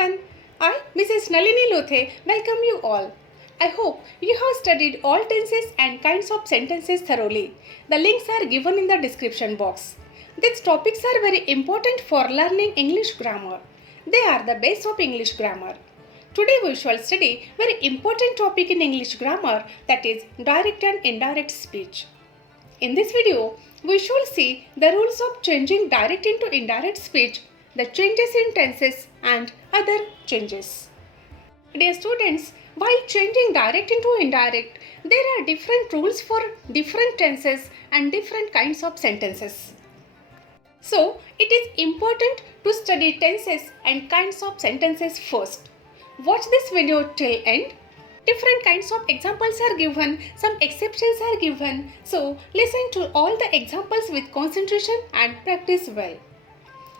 everyone. I, Mrs. Nalini Lothe, welcome you all. I hope you have studied all tenses and kinds of sentences thoroughly. The links are given in the description box. These topics are very important for learning English grammar. They are the base of English grammar. Today we shall study very important topic in English grammar, that is direct and indirect speech. In this video, we shall see the rules of changing direct into indirect speech, the changes in tenses and other changes. Dear students, while changing direct into indirect, there are different rules for different tenses and different kinds of sentences. So, it is important to study tenses and kinds of sentences first. Watch this video till end. Different kinds of examples are given, some exceptions are given. So, listen to all the examples with concentration and practice well.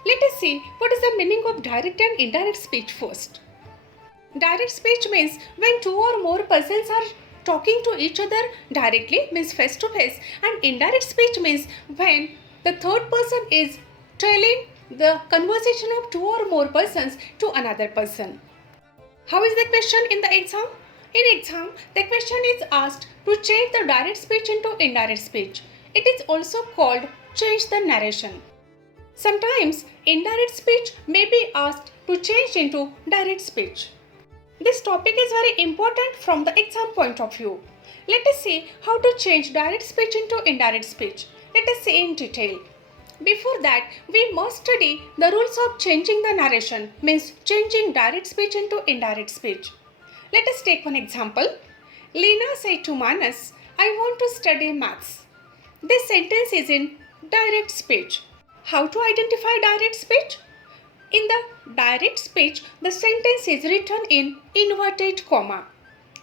Let us see what is the meaning of direct and indirect speech first. Direct speech means when two or more persons are talking to each other directly, means face to face, and indirect speech means when the third person is telling the conversation of two or more persons to another person. How is the question in the exam? In exam, the question is asked to change the direct speech into indirect speech. It is also called change the narration. Sometimes indirect speech may be asked to change into direct speech. This topic is very important from the exam point of view. Let us see how to change direct speech into indirect speech. Let us see in detail. Before that, we must study the rules of changing the narration, means changing direct speech into indirect speech. Let us take one example. Leena said to Manas, I want to study maths. This sentence is in direct speech. How to identify direct speech? In the direct speech, the sentence is written in inverted comma.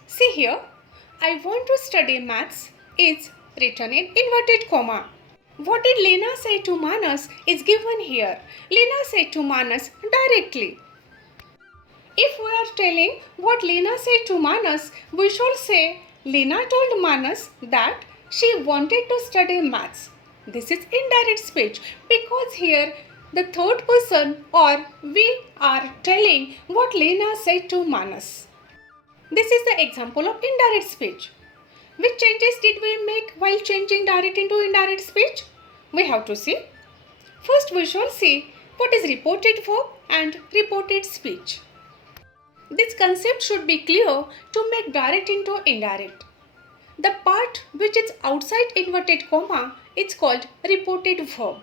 See here, I want to study maths is written in inverted comma. What did Leena say to Manas is given here. Leena said to Manas directly. If we are telling what Leena said to Manas, we shall say Leena told Manas that she wanted to study maths. This is indirect speech because here the third person or we are telling what Leena said to Manas. This is the example of indirect speech. Which changes did we make while changing direct into indirect speech? We have to see. First we shall see what is reported verb and reported speech. This concept should be clear to make direct into indirect. The part which is outside inverted comma is called reported verb,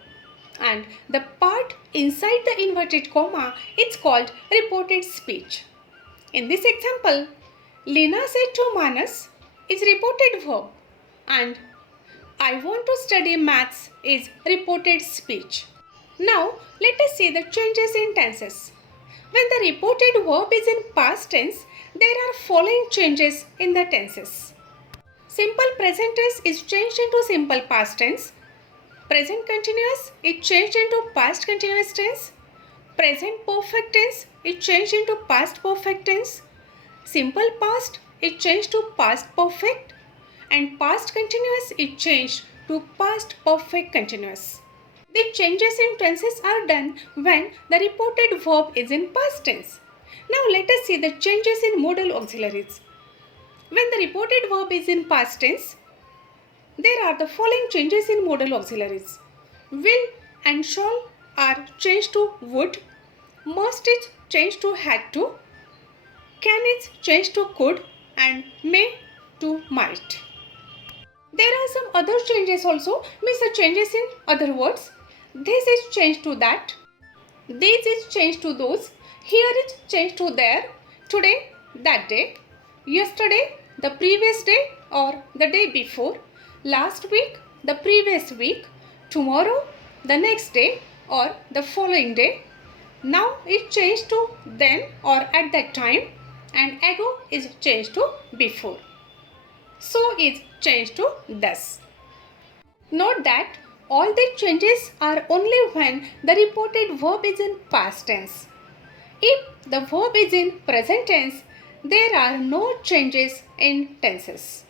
and the part inside the inverted comma is called reported speech. In this example, Leena said to Manas is reported verb and I want to study maths is reported speech. Now let us see the changes in tenses. When the reported verb is in past tense, there are following changes in the tenses. Simple present tense is changed into simple past tense. Present continuous is changed into past continuous tense. Present perfect tense is changed into past perfect tense. Simple past is changed to past perfect. And past continuous is changed to past perfect continuous. The changes in tenses are done when the reported verb is in past tense. Now let us see the changes in modal auxiliaries. When the reported verb is in past tense, there are the following changes in modal auxiliaries. Will and shall are changed to would. Must is changed to had to. Can is changed to could, and may to might. There are some other changes also, means the changes in other words. This is changed to that. These is changed to those. Here is changed to there. Today, that day. Yesterday, the previous day or the day before. Last week, the previous week. Tomorrow, the next day or the following day. Now it changed to then or at that time, and ago is changed to before. So is changed to thus. Note that all the changes are only when the reported verb is in past tense. If the verb is in present tense, there are no changes in tenses.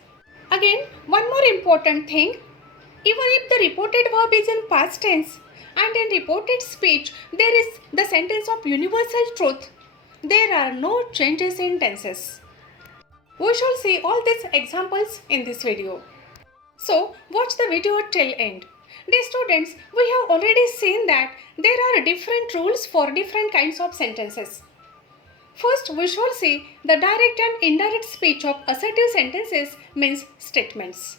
Again, one more important thing, even if the reported verb is in past tense and in reported speech there is the sentence of universal truth, There are no changes in tenses. We shall see all these examples in this video. So, watch the video till end. Dear students, we have already seen that there are different rules for different kinds of sentences. First, we shall see the direct and indirect speech of assertive sentences means statements.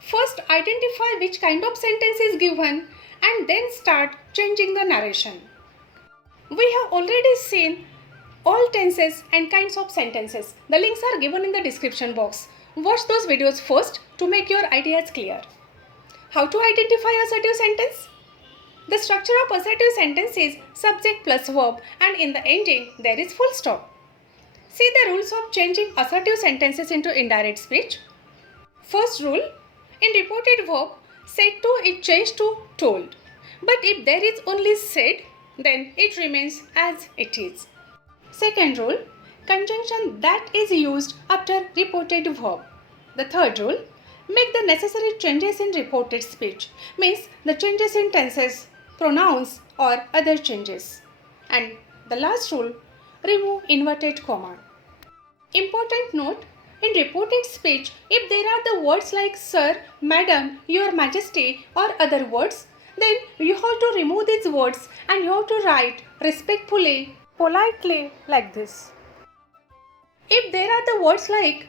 First, identify which kind of sentence is given and then start changing the narration. We have already seen all tenses and kinds of sentences. The links are given in the description box. Watch those videos first to make your ideas clear. How to identify assertive sentence? The structure of assertive sentence is subject plus verb and in the ending there is full stop. See the rules of changing assertive sentences into indirect speech. First rule, in reported verb, said to is changed to told. But if there is only said, then it remains as it is. Second rule, conjunction that is used after reported verb. The third rule, make the necessary changes in reported speech, means the changes in tenses, pronouns or other changes. And the last rule, remove inverted comma. Important note, in reported speech, if there are the words like sir, madam, your majesty or other words, then you have to remove these words and you have to write respectfully, politely like this. If there are the words like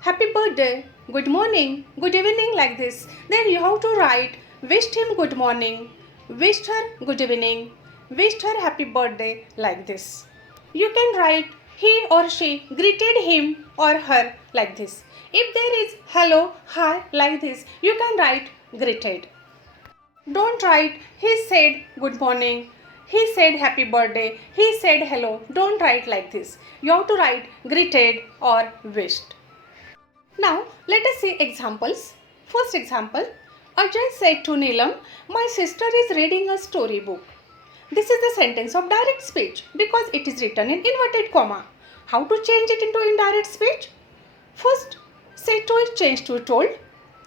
happy birthday, good morning, good evening like this, then you have to write wished him good morning, wished her good evening, wished her happy birthday like this. You can write he or she greeted him or her like this. If there is hello, hi like this, you can write greeted. Don't write he said good morning, he said happy birthday, he said hello. Don't write like this. You have to write greeted or wished. Now let us see examples. First example, Ajay said to Neelam, my sister is reading a storybook. This is the sentence of direct speech because it is written in inverted comma. How to change it into indirect speech? First, said to is changed to told.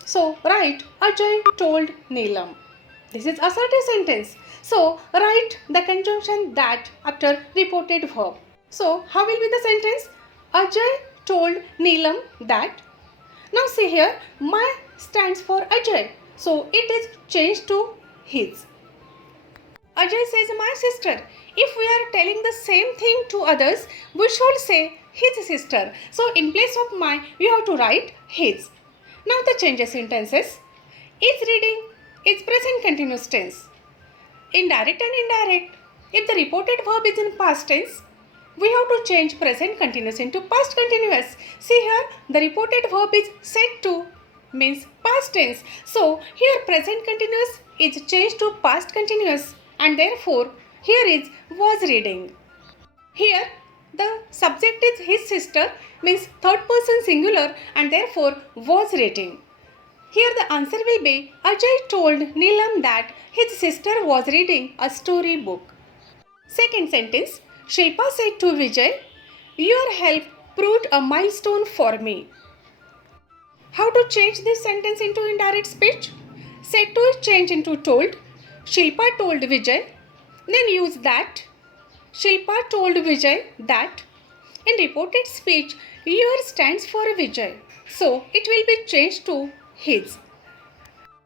So write Ajay told Neelam. This is assertive sentence. So write the conjunction that after reported verb. So how will be the sentence? Ajay told Neelam that. Now see here, my stands for Ajay. So it is changed to his. Ajay says my sister. If we are telling the same thing to others, we should say his sister. So in place of my, you have to write his. Now the changes in tenses. Is reading is present continuous tense. Indirect and indirect. If the reported verb is in past tense, we have to change present continuous into past continuous. See here, the reported verb is said to means past tense. So here present continuous is changed to past continuous and therefore here is was reading. Here the subject is his sister means third person singular and therefore was reading. Here the answer will be Ajay told Neelam that his sister was reading a story book. Second sentence, Shilpa said to Vijay, your help proved a milestone for me. How to change this sentence into indirect speech? Said to is changed into told. Shilpa told Vijay. Then use that. Shilpa told Vijay that. In reported speech, your stands for Vijay. So it will be changed to his.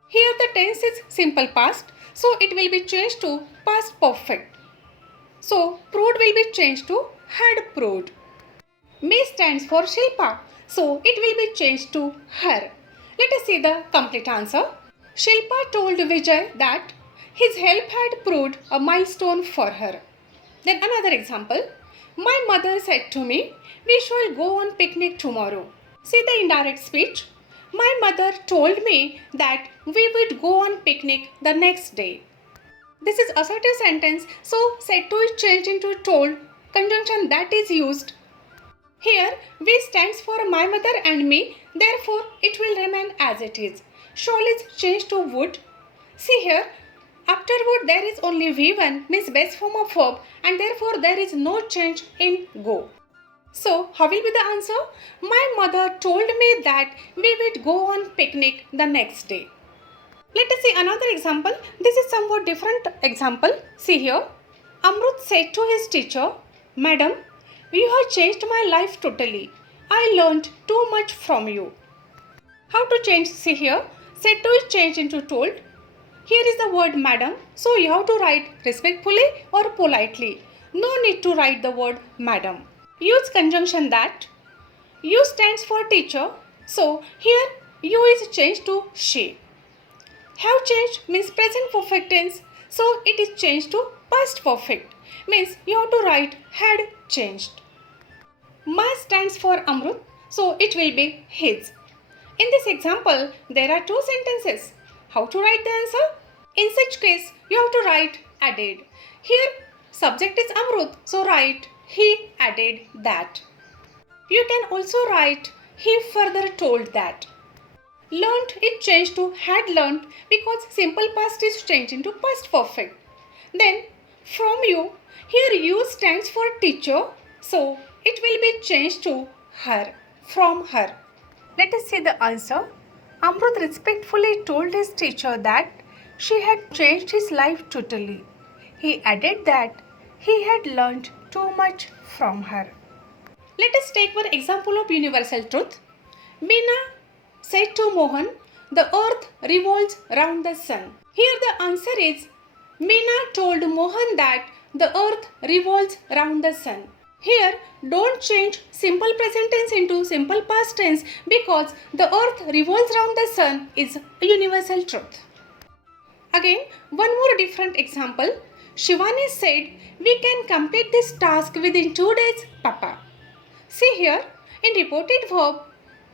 Here the tense is simple past. So it will be changed to past perfect. So proved will be changed to had proved. Me stands for Shilpa. So it will be changed to her. Let us see the complete answer. Shilpa told Vijay that his help had proved a milestone for her. Then another example. My mother said to me, we shall go on picnic tomorrow. See the indirect speech. My mother told me that we would go on picnic the next day. This is assertive sentence, so said to is changed into told, conjunction that is used. Here, we stands for my mother and me, therefore it will remain as it is. Shall is changed to would. See here, after would there is only V1 means base form of verb and therefore there is no change in go. So, how will be the answer? My mother told me that we would go on picnic the next day. Let us see another example. This is somewhat different example. See here. Amrut said to his teacher, Madam, you have changed my life totally. I learned too much from you. How to change? See here. Said to is changed into told. Here is the word madam. So you have to write respectfully or politely. No need to write the word madam. Use conjunction that. U stands for teacher. So here you is changed to she. Have changed means present perfect tense. So it is changed to past perfect. Means you have to write had changed. My stands for Amrut. So it will be his. In this example, there are two sentences. How to write the answer? In such case, you have to write added. Here, subject is Amrut, so write he added that. You can also write he further told that. Learnt is changed to had learnt because simple past is changed into past perfect. Then, from you, here U stands for teacher, so it will be changed to her, from her. Let us see the answer. Amrut respectfully told his teacher that she had changed his life totally. He added that he had learned too much from her. Let us take one example of universal truth. Meena said to Mohan, the earth revolves round the sun. Here the answer is Meena told Mohan that the earth revolves round the sun. Here, don't change simple present tense into simple past tense because the earth revolves round the sun is a universal truth. Again, one more different example. Shivani said, we can complete this task within 2 days, Papa. See here, in reported verb,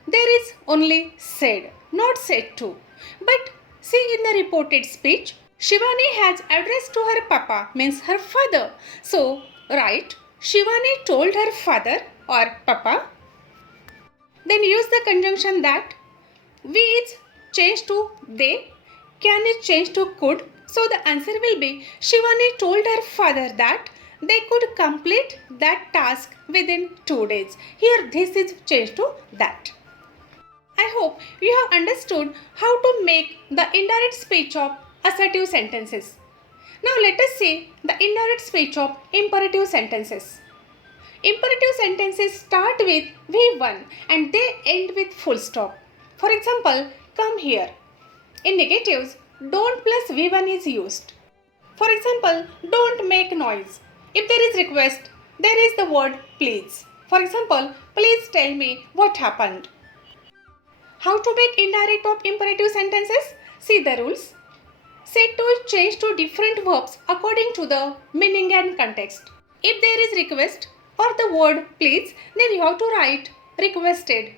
there is only said, not said to. But see in the reported speech, Shivani has addressed to her Papa, means her father. So, write, Shivani told her father or Papa. Then use the conjunction that. We is changed to they, can is changed to could. So the answer will be Shivani told her father that they could complete that task within 2 days. Here this is changed to that. I hope you have understood how to make the indirect speech of assertive sentences. Now let us see the indirect speech of imperative sentences. Imperative sentences start with V1 and they end with full stop. For example, come here. In negatives, don't plus V1 is used. For example, don't make noise. If there is request, there is the word please. For example, please tell me what happened. How to make indirect of imperative sentences? See the rules. Said to is changed to different verbs according to the meaning and context. If there is request or the word please, then you have to write requested.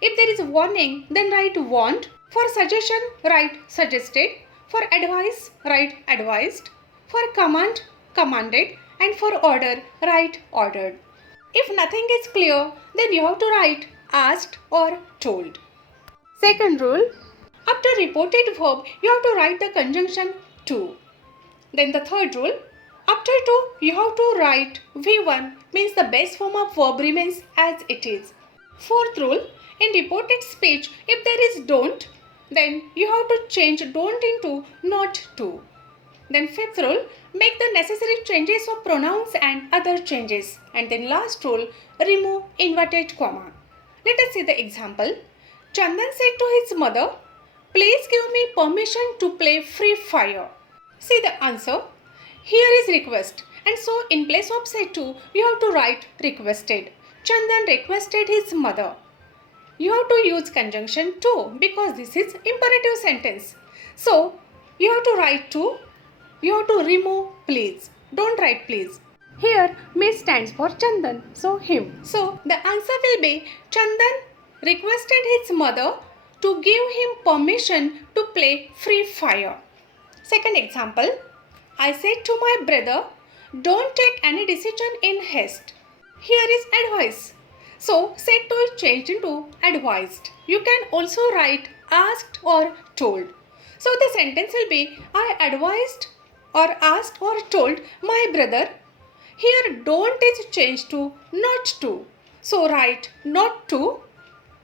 If there is warning, then write warned. For suggestion, write suggested. For advice, write advised. For command, commanded. And for order, write ordered. If nothing is clear, then you have to write asked or told. Second rule, after reported verb, you have to write the conjunction to. Then the third rule, after to, you have to write V1 means the base form of verb remains as it is. Fourth rule, in reported speech, if there is don't, then you have to change don't into not to. Then fifth rule, make the necessary changes of pronouns and other changes. And then last rule, remove inverted comma. Let us see the example. Chandan said to his mother, please give me permission to play Free Fire. See the answer. Here is request. And so in place of said to, you have to write requested. Chandan requested his mother. You have to use conjunction to because this is imperative sentence. So you have to write to. You have to remove please. Don't write please. Here me stands for Chandan. So him. So the answer will be Chandan requested his mother to give him permission to play Free Fire. Second example. I said to my brother, don't take any decision in haste. Here is advice. So said to is changed into advised. You can also write asked or told. So the sentence will be I advised or asked or told my brother. Here don't is changed to not to. So write not to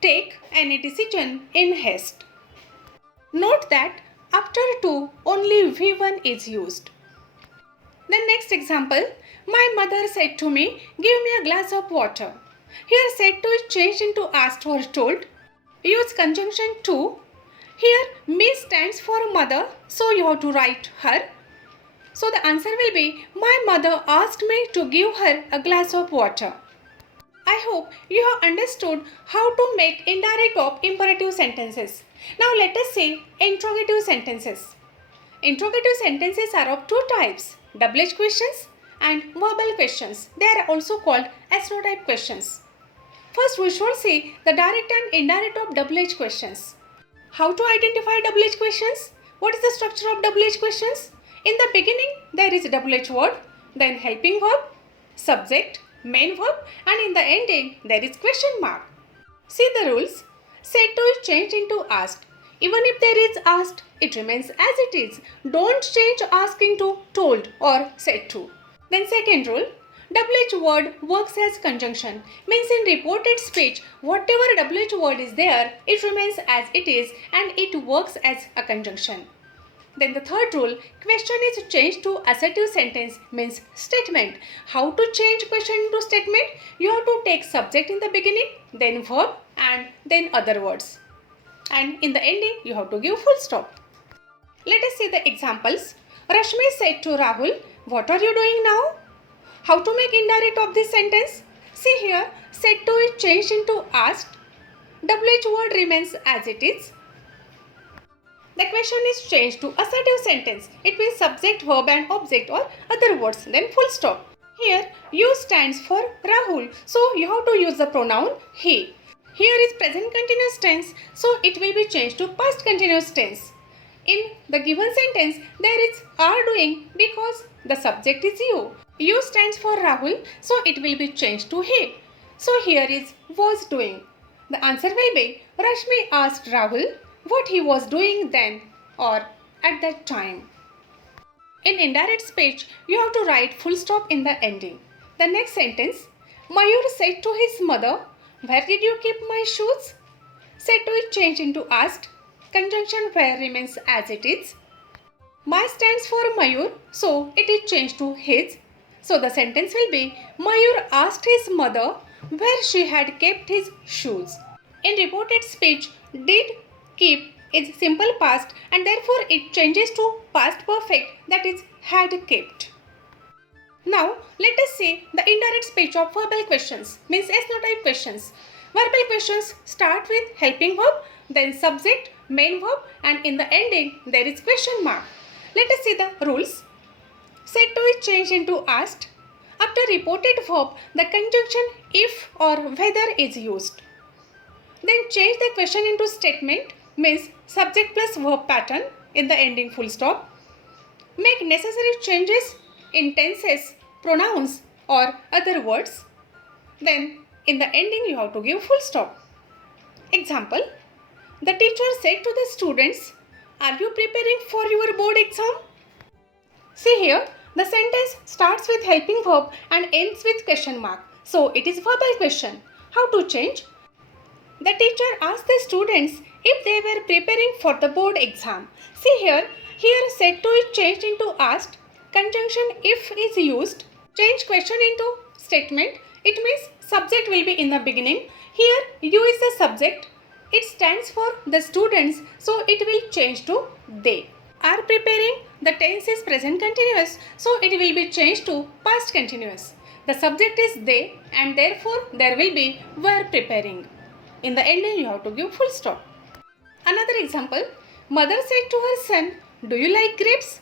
take any decision in haste. Note that after to only V1 is used. Then next example, my mother said to me, give me a glass of water. Here said to is changed into asked or told. Use conjunction to. Here me stands for mother, so you have to write her. So the answer will be, my mother asked me to give her a glass of water. I hope you have understood how to make indirect of imperative sentences. Now let us see interrogative sentences. Interrogative sentences are of two types, double-edged questions and verbal questions. They are also called SNO-type questions. First we shall see the direct and indirect of double-edged questions. How to identify double-edged questions? What is the structure of double-edged questions? In the beginning there is a double-edged word, then helping verb, subject, main verb, and in the ending there is question mark. See the rules. Said to is changed into asked. Even if there is asked, it remains as it is. Don't change asking to told or said to. Then second rule, double-edged word works as conjunction. Means in reported speech, whatever double-edged word is there, it remains as it is and it works as a conjunction. Then the third rule, question is changed to assertive sentence, means statement. How to change question into statement? You have to take subject in the beginning, then verb and then other words. And in the ending, you have to give full stop. Let us see the examples. Rashmi said to Rahul, what are you doing now? How to make indirect of this sentence? See here, said to is changed into asked. Double-edged word remains as it is. The question is changed to assertive sentence. It means subject, verb and object or other words, then full stop. Here, you stands for Rahul, so you have to use the pronoun he. Here is present continuous tense, so it will be changed to past continuous tense. In the given sentence, there is are doing because the subject is you. You stands for Rahul, so it will be changed to he. So here is was doing. The answer will be, Rashmi asked Rahul what he was doing then or at that time. In indirect speech, you have to write full stop in the ending. The next sentence, Mayur said to his mother, where did you keep my shoes? Said to is changed into asked. Conjunction where remains as it is. My stands for Mayur, so it is changed to his. So the sentence will be, Mayur asked his mother where she had kept his shoes. In reported speech, did, keep is simple past and therefore it changes to past perfect, that is had kept. Now let us see the indirect speech of verbal questions, means SNO-type questions. Verbal questions start with helping verb, then subject, main verb and in the ending there is question mark. Let us see the rules. Said to is changed into asked. After reported verb, the conjunction if or whether is used. Then change the question into statement, means subject plus verb pattern, in the ending full stop. Make necessary changes in tenses, pronouns or other words. Then in the ending you have to give full stop. Example, the teacher said to the students, are you preparing for your board exam? See here, the sentence starts with helping verb and ends with question mark. So it is verbal question. How to change? The teacher asked the students if they were preparing for the board exam. See here said to is changed into asked. Conjunction if is used. Change question into statement. It means subject will be in the beginning. Here you is the subject. It stands for the students, so it will change to they. Are preparing, the tense is present continuous, so it will be changed to past continuous. The subject is they and therefore there will be were preparing. In the ending you have to give full stop. Another example, mother said to her son, do you like grapes?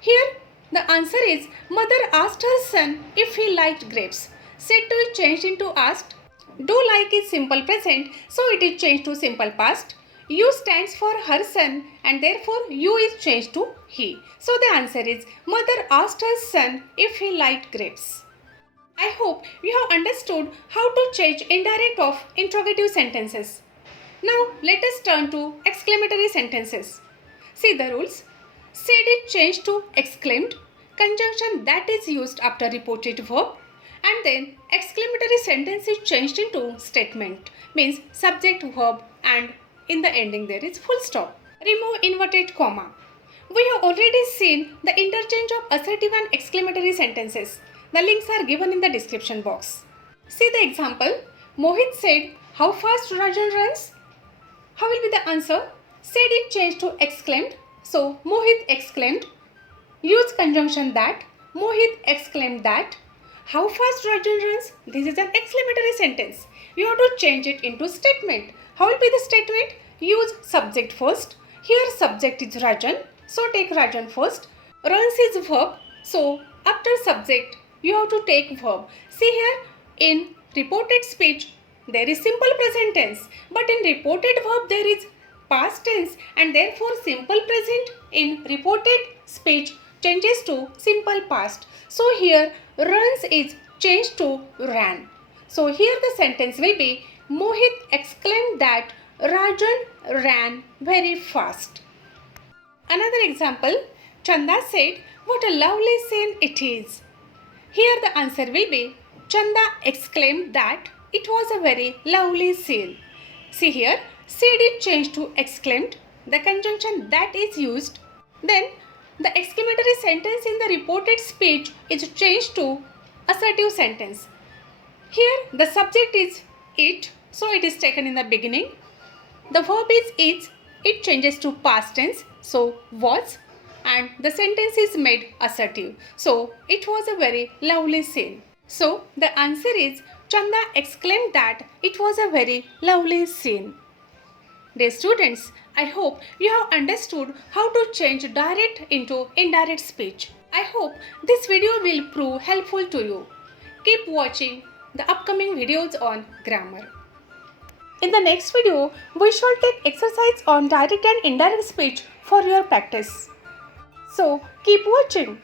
Here the answer is, mother asked her son if he liked grapes. Said to is changed into asked. Do like is simple present, so it is changed to simple past. You stands for her son and therefore you is changed to he. So the answer is, mother asked her son if he liked grapes. I hope you have understood how to change indirect of interrogative sentences. Now let us turn to exclamatory sentences. See the rules. Said is changed to exclaimed, conjunction that is used after reported verb, and then exclamatory sentence is changed into statement, means subject, verb and in the ending there is full stop. Remove inverted comma. We have already seen the interchange of assertive and exclamatory sentences. The links are given in the description box. See the example. Mohit said, "How fast Rajan runs?" How will be the answer? Said it changed to exclaimed. So Mohit exclaimed. Use conjunction that. Mohit exclaimed that. How fast Rajan runs? This is an exclamatory sentence. You have to change it into statement. How will be the statement? Use subject first. Here subject is Rajan. So take Rajan first. Runs is verb. So after subject you have to take verb. See here in reported speech there is simple present tense. But in reported verb there is past tense and therefore simple present in reported speech changes to simple past. So here runs is changed to ran. So here the sentence will be Mohit exclaimed that Rajan ran very fast. Another example, Chanda said, "What a lovely scene it is." Here the answer will be Chanda exclaimed that it was a very lovely scene. See here, said is changed to exclaimed. The conjunction that is used. Then the exclamatory sentence in the reported speech is changed to assertive sentence. Here the subject is it, so it is taken in the beginning. The verb is, it changes to past tense, so was, and the sentence is made assertive. So it was a very lovely scene. So the answer is Chanda exclaimed that it was a very lovely scene. Dear students, I hope you have understood how to change direct into indirect speech. I hope this video will prove helpful to you. Keep watching the upcoming videos on grammar. In the next video, we shall take exercise on direct and indirect speech for your practice. So keep watching.